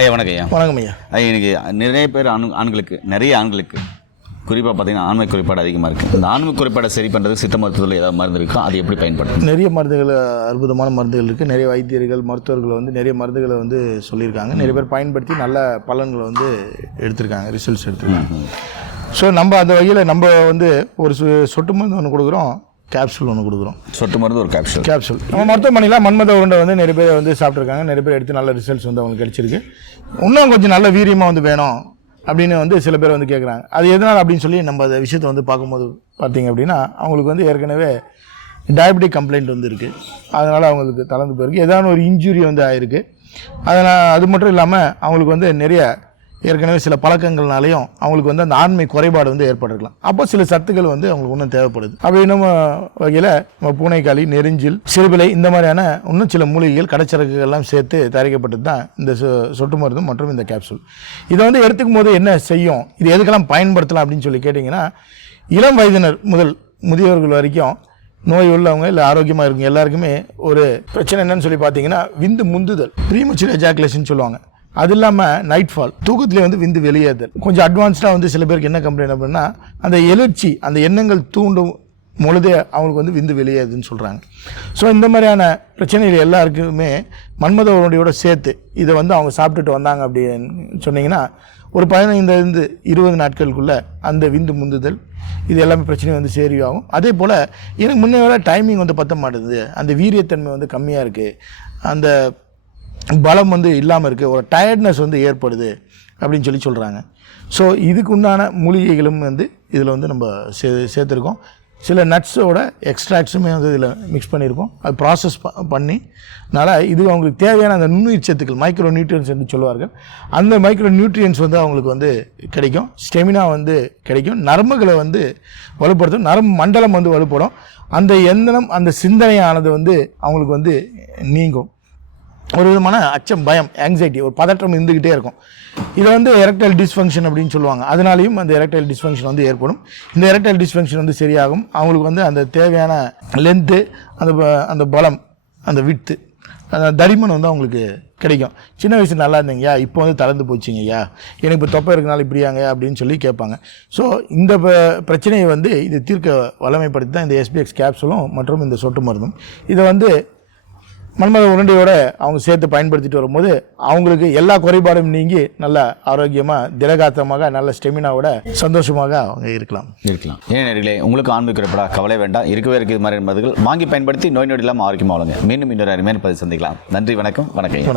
ஐயா வணக்கம் ஐயா. வணக்கம் ஐயா. இன்னைக்கு நிறைய பேர் நிறைய ஆண்களுக்கு குறிப்பாக பார்த்தீங்கன்னா ஆண்மை குறைபாடு அதிகமாக இருக்குது. இந்த ஆண்மை குறைபாடை சரி பண்ணுறதுக்கு சித்த மருத்துவத்தில் ஏதாவது மருந்து இருக்கோ அது எப்படி பயன்படுத்தும்? நிறைய மருந்துகள், அற்புதமான மருந்துகள் இருக்குது. நிறைய வைத்தியர்கள், மருத்துவர்கள் வந்து நிறைய மருந்துகளை வந்து சொல்லியிருக்காங்க. நிறைய பேர் பயன்படுத்தி நல்ல பலன்களை வந்து எடுத்திருக்காங்க, ரிசல்ட்ஸ் எடுத்திருக்காங்க. ஸோ நம்ம அந்த வகையில் நம்ம வந்து ஒரு சொட்டு மருந்து ஒன்று கொடுக்குறோம், கேப்சூல் ஒன்று கொடுக்குறோம். சொட்டு மருந்து ஒரு கேப்சூல் நம்ம மருத்துவமனையில் மன்மத உருண்டை வந்து நிறைய பேர் வந்து சாப்பிட்ருக்காங்க. நிறைய பேர் எடுத்து நல்ல ரிசல்ட்ஸ் வந்து அவங்களுக்கு கிடைச்சிருக்கு. இன்னும் கொஞ்சம் நல்ல வீரியமாக வந்து வேணும் அப்படின்னு வந்து சில பேர் வந்து கேட்குறாங்க. அது எதனால் அப்படின்னு சொல்லி நம்ம அந்த விஷயத்தை வந்து பார்க்கும்போது பார்த்தீங்க அப்படின்னா, அவங்களுக்கு வந்து ஏற்கனவே டயபெட்டிக் கம்ப்ளைண்ட் வந்து இருக்குது. அதனால் அவங்களுக்கு தளர்ந்து போயிருக்கு. ஏதாவது ஒரு இன்ஜுரி வந்து ஆகிருக்கு. அதனால் அது மட்டும் இல்லாமல் அவங்களுக்கு வந்து நிறைய ஏற்கனவே சில பழக்கங்கள்னாலையும் அவங்களுக்கு வந்து அந்த ஆண்மை குறைபாடு வந்து ஏற்பட்டிருக்கலாம். அப்போ சில சத்துக்கள் வந்து அவங்களுக்கு இன்னும் தேவைப்படுது. அப்படி நம்ம வகையில் நம்ம பூனைக்காளி, நெரிஞ்சில், சிறுபிலை இந்த மாதிரியான இன்னும் சில மூலிகைகள், கடைச்சரக்குகள்லாம் சேர்த்து தயாரிக்கப்பட்டது தான் இந்த சொட்டு மருந்து மற்றும் இந்த கேப்சூல். இதை வந்து எடுத்துக்கும் போது என்ன செய்யும், இது எதுக்கெல்லாம் பயன்படுத்தலாம் அப்படின்னு சொல்லி கேட்டிங்கன்னா, இளம் வயதினர் முதல் முதியவர்கள் வரைக்கும் நோய் உள்ளவங்க இல்லை ஆரோக்கியமாக இருக்குங்க எல்லாருக்குமே ஒரு பிரச்சனை என்னன்னு சொல்லி பார்த்தீங்கன்னா, விந்து முந்துதல், ப்ரீமெச்சூர் எஜாகுலேஷன் சொல்லுவாங்க. அது இல்லாமல் நைட் ஃபால், தூக்கத்திலே வந்து விந்து வெளியேறுதல். கொஞ்சம் அட்வான்ஸ்டாக வந்து சில பேருக்கு என்ன கம்ப்ளைண்ட் அப்படின்னா, அந்த எழுச்சி, அந்த எண்ணங்கள் தூண்டும் பொழுதே அவங்களுக்கு வந்து விந்து வெளியேறுதுன்னு சொல்கிறாங்க. ஸோ இந்த மாதிரியான பிரச்சனைகள் எல்லாருக்குமே மன்மத உருண்டையோட சேர்த்து இதை வந்து அவங்க சாப்பிட்டுட்டு வந்தாங்க அப்படின்னு சொன்னீங்கன்னா, ஒரு 15-20 நாட்களுக்குள்ளே அந்த விந்து முந்துதல் இது எல்லாமே பிரச்சனை வந்து சரியாகும். அதே போல் எனக்கு முன்னே விட டைமிங் வந்து பத்த மாட்டேங்குது, அந்த வீரியத்தன்மை வந்து கம்மியாக இருக்குது, அந்த பலம் வந்து இல்லாமல் இருக்குது, ஒரு டயர்ட்னஸ் வந்து ஏற்படுது அப்படின்னு சொல்கிறாங்க. ஸோ இதுக்கு உண்டான மூலிகைகளும் வந்து இதில் வந்து நம்ம சேர்த்துருக்கோம். சில நட்ஸோட எக்ஸ்ட்ராக்ட்ஸுமே வந்து இதில் மிக்ஸ் பண்ணியிருக்கோம். அது ப்ராசஸ் பண்ணினால இது அவங்களுக்கு தேவையான அந்த நுண்ணுயிர் சத்துக்கள், மைக்ரோ நியூட்ரியன்ஸ் என்று சொல்லுவார்கள், அந்த மைக்ரோ நியூட்ரியன்ஸ் வந்து அவங்களுக்கு வந்து கிடைக்கும். ஸ்டெமினா வந்து கிடைக்கும். நரம்புகளை வந்து வலுப்படுத்தும். நரம்பு மண்டலம் வந்து வலுப்படும். அந்த எண்ணம், அந்த சிந்தனையானது வந்து அவங்களுக்கு வந்து நீங்கும். ஒரு விதமான அச்சம், பயம், ஆங்ஸைட்டி, ஒரு பதற்றம் இருந்துக்கிட்டே இருக்கும். இதை வந்து எரெக்டைல் டிஸ்ஃபங்க்ஷன் அப்படின்னு சொல்லுவாங்க. அதனாலையும் அந்த எரெக்டைல் டிஸ்ஃபங்க்ஷன் வந்து ஏற்படும். இந்த எரெக்டைல் டிஸ்ஃபங்க்ஷன் வந்து சரியாகும். அவங்களுக்கு வந்து அந்த தேவையான லென்த்து, அந்த பலம், அந்த விட்த்து, அந்த தடிமன் வந்து அவங்களுக்கு கிடைக்கும். சின்ன வயசு நல்லா இருந்தீங்கய்யா, இப்போ வந்து தளர்ந்து போச்சுங்கய்யா, எனக்கு இப்போ தொப்பை இருக்கனால இப்படியாங்க அப்படின்னு சொல்லி கேட்பாங்க. ஸோ இந்த பிரச்சனையை வந்து இது தீர்க்க வல்லமைப்படுத்தி தான் இந்த SBX கேப்சூலும் மற்றும் இந்த சொட்டு மருந்தும். இதை வந்து மன்மத உருண்டையோட அவங்க சேர்த்து பயன்படுத்திட்டு வரும்போது அவங்களுக்கு எல்லா குறைபாடும் நீங்கி நல்ல ஆரோக்கியமாக, திடகாத்திரமாக, நல்ல ஸ்டெமினாவோட சந்தோஷமாக அவங்க இருக்கலாம். ஏன் நேயர்களே, உங்களுக்கு ஆண்மை குறைபாடா கவலை வேண்டாம். இருக்கிற மாதிரி மருந்துகள் வாங்கி பயன்படுத்தி நோய் நொடி இல்லாமல் ஆரோக்கியமாக வாழுங்க. மீண்டும் இன்னொரு அருமையான பதிவு சந்திக்கலாம். நன்றி, வணக்கம். வணக்கம்.